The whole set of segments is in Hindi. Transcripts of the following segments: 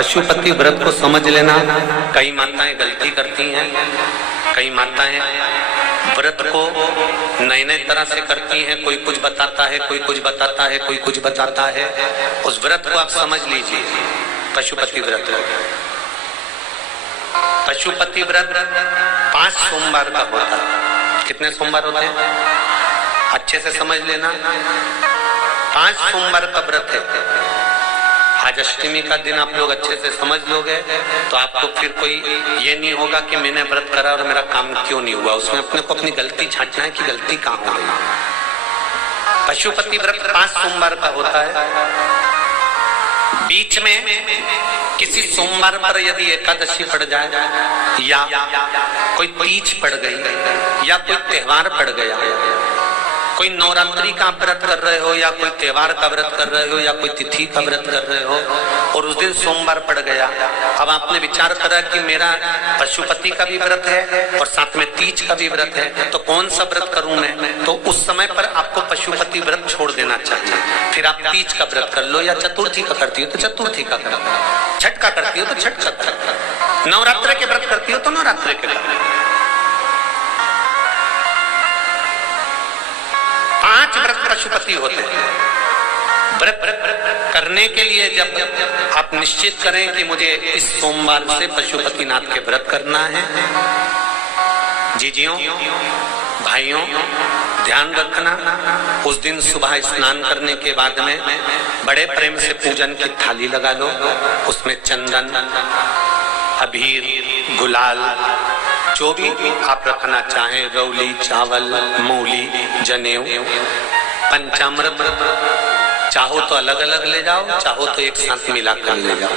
पशुपति व्रत को समझ लेना। कई माताएं गलती करती हैं, कई माताएं व्रत को नए नए तरह से करती हैं। कोई कुछ बताता है, कोई कुछ बताता है, कोई कुछ बताता है। उस व्रत को आप समझ लीजिए, पशुपति व्रत। पशुपति व्रत 5 सोमवार का होता है। कितने सोमवार होते हैं अच्छे से समझ लेना। 5 सोमवार का व्रत है। आज अष्टमी का दिन आप लोग अच्छे से समझ लोगे तो आपको फिर कोई ये नहीं होगा कि मैंने व्रत करा और मेरा काम क्यों नहीं हुआ। उसमें अपने को अपनी गलती छांटना है कि गलती कहाँ हो गई। पशुपति व्रत 5 सोमवार का होता है। बीच में किसी सोमवार पर यदि एकादशी पड़ जाए या कोई तीज पड़ गई या कोई त्योहार पड़ गया, कोई नवरात्रि का व्रत कर रहे हो या कोई त्योहार का व्रत कर रहे हो या कोई तिथि का व्रत कर रहे हो और उस दिन सोमवार पड़ गया, अब आपने विचार करा कि मेरा पशुपति का भी व्रत है और साथ में तीज का भी व्रत है, तो कौन सा व्रत करूं मैं? तो उस समय पर आपको पशुपति व्रत छोड़ देना चाहिए। फिर आप तीज का व्रत कर लो, या चतुर्थी का करती हो तो चतुर्थी का कर लो, छठ का करती हो तो छठ का कर लो, नवरात्र के व्रत करती हो तो नवरात्र के कर लो। 5 व्रत पशुपति होते हैं। व्रत करने के लिए जब आप निश्चित करें कि मुझे इस सोमवार से पशुपतिनाथ के व्रत करना है, जीजियों भाइयों ध्यान रखना, उस दिन सुबह स्नान करने के बाद में बड़े प्रेम से पूजन की थाली लगा लो। उसमें चंदन, अबीर, गुलाल, जो भी आप रखना चाहें, रौली, चावल, मूली, जनेऊ, पंचामृत, चाहो तो अलग अलग ले जाओ, चाहो तो एक साथ मिलाकर ले जाओ।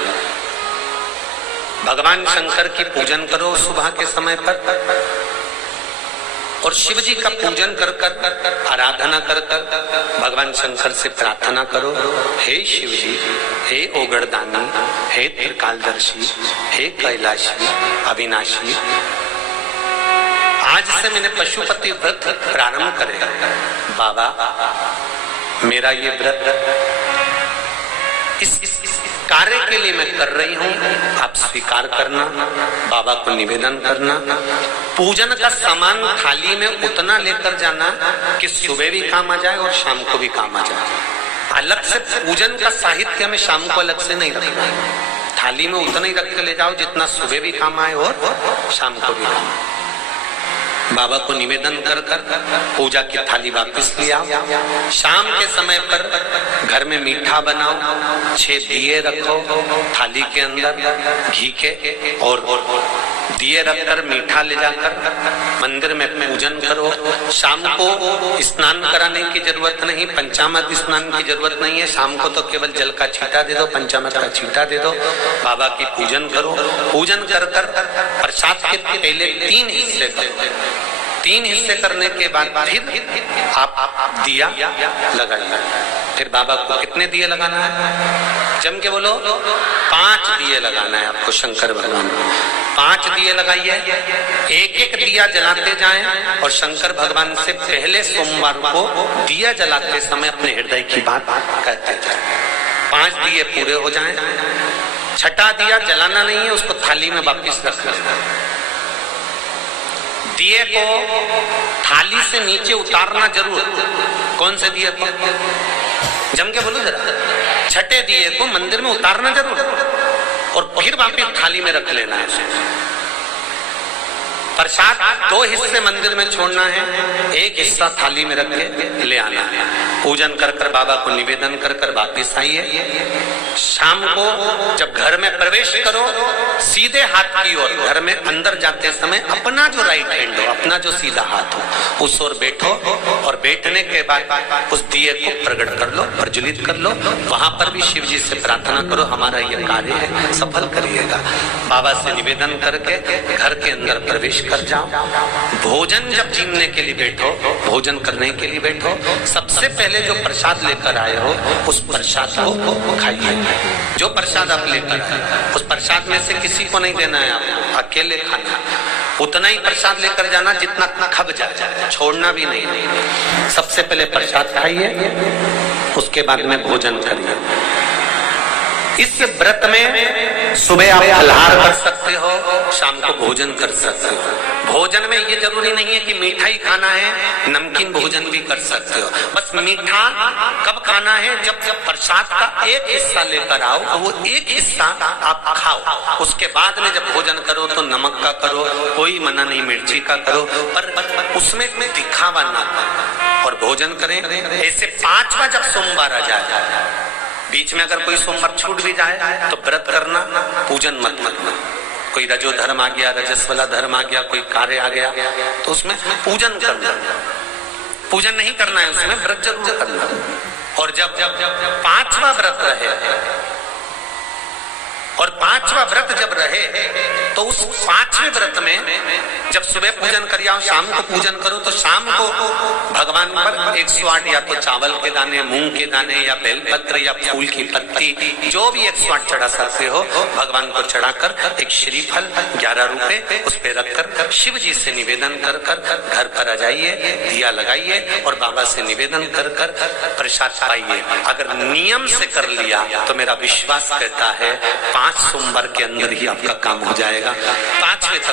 भगवान शंकर की पूजन करो सुबह के समय पर और शिव जी का पूजन कर कर आराधना कर कर भगवान शंकर से प्रार्थना करो, हे शिव जी, हे ओगड़दानी, हे त्रिकालदर्शी, हे कैलाशी, अविनाशी, आज से मैंने पशुपति व्रत प्रारंभ करेगा। बाबा मेरा ये व्रत इस कार्य के लिए मैं कर रही हूँ, आप स्वीकार करना। बाबा को निवेदन करना। पूजन का सामान थाली में उतना लेकर जाना कि सुबह भी काम आ जाए और शाम को भी काम आ जाए। अलग से पूजन का साहित्य में शाम को अलग से नहीं रखना, थाली में उतना ही रख के ले जाओ जितना सुबह भी काम आए और शाम को भी काम आए। बाबा को निवेदन कर कर पूजा की थाली वापस ले आओ। शाम के समय पर घर में मीठा बनाओ, 6 दिए रखो थाली के अंदर घी के, और दिए रखकर मीठा ले जाकर मंदिर में पूजन करो। शाम को स्नान कराने की जरूरत नहीं, पंचामृत स्नान की जरूरत नहीं है। शाम को तो केवल जल का छींटा दे दो, पंचामृत का छींटा दे दो। बाबा की पूजन करो। पूजन कर कर प्रसाद के पहले 3 हिस्से करो। 3 हिस्से करने के बाद फिर आप दिया लगाइए। फिर बाबा को कितने दिए लगाना है? जम के बोलो, 5 दिए लगाना है आपको शंकर भगवान को। 5 दिए लगाइए, एक एक दिया जलाते जाएं और शंकर भगवान से पहले सोमवार को दिया जलाते समय अपने हृदय की बात कहते जाएं। 5 दिए पूरे हो जाएं। छठा दिया जलाना नहीं है, उसको थाली में वापिस रख लेना। दिए को थाली से नीचे उतारना जरूर। कौन से दिए को? जम के बोलो जरा। छठे दिए को मंदिर में उतारना जरूर और फिर वापिस थाली में रख लेना है। प्रसाद 2 हिस्से मंदिर में छोड़ना है, एक हिस्सा थाली में रख के ले आना है। पूजन कर कर बाबा को निवेदन कर कर वापिस आइए। शाम को जब घर में प्रवेश करो, सीधे हाथ की ओर घर में अंदर जाते समय अपना जो राइट हैंड हो, अपना जो सीधा हाथ हो, उस ओर बैठो और बैठने के बाद उस दिए को प्रकट कर लो, प्रज्वलित कर लो। वहां पर भी शिव जी से प्रार्थना करो, हमारा यह कार्य है सफल करिएगा। बाबा से निवेदन करके घर के अंदर प्रवेश कर जाओ। भोजन जब जीवने के लिए बैठो, भोजन करने के लिए बैठो, सबसे पहले जो प्रसाद लेकर आए हो उस प्रसाद को खाइए। जो प्रसाद आप लेकर आए उस प्रसाद में से किसी को नहीं देना है, आपको अकेले खाना। उतना ही प्रसाद लेकर जाना जितना खब जाए, छोड़ना भी नहीं। सबसे पहले प्रसाद खाइए, उसके बाद में भोजन करिए। इस व्रत में सुबह आप फलाहार कर सकते हो, शाम को भोजन कर सकते हो। भोजन में ये जरूरी नहीं है कि मीठा ही खाना है, नमकीन भोजन भी कर सकते हो। बस मीठा कब खाना है, जब प्रसाद का एक हिस्सा लेकर आओ, वो एक हिस्सा आप खाओ। उसके बाद में जब भोजन करो तो नमक का करो, कोई मना नहीं, मिर्ची का करो, पर उसमें दिखावा ना करो और भोजन करें। ऐसे 5वां जब सोमवार आ जाए, बीच में अगर कोई सोमवार छूट भी जाए तो व्रत करना, पूजन मत करना। कोई रजो धर्म आ गया, रजस वाला धर्म आ गया, कोई कार्य आ गया तो उसमें पूजन करना, पूजन नहीं करना है, उसमें व्रत जरूर करना। और जब 5वां व्रत रहे, और 5वां व्रत जब रहे तो उस 5वें व्रत में जब सुबह पूजन कर आओ, शाम को पूजन करो, तो शाम को भगवान पर 108 या तो चावल के दाने, मूंग के दाने, या बेलपत्र, या फूल की पत्ती, जो भी 108 चढ़ा सकते हो, भगवान को चढ़ाकर एक श्रीफल 11 रुपए उस पे रखकर शिव जी से निवेदन कर घर पर आ जाइए, दिया लगाइए और बाबा से निवेदन कर प्रसाद पाइए। अगर नियम से कर लिया तो मेरा विश्वास कहता है 5 सोमवार के अंदर ही आपका काम हो जाएगा। 5वें तक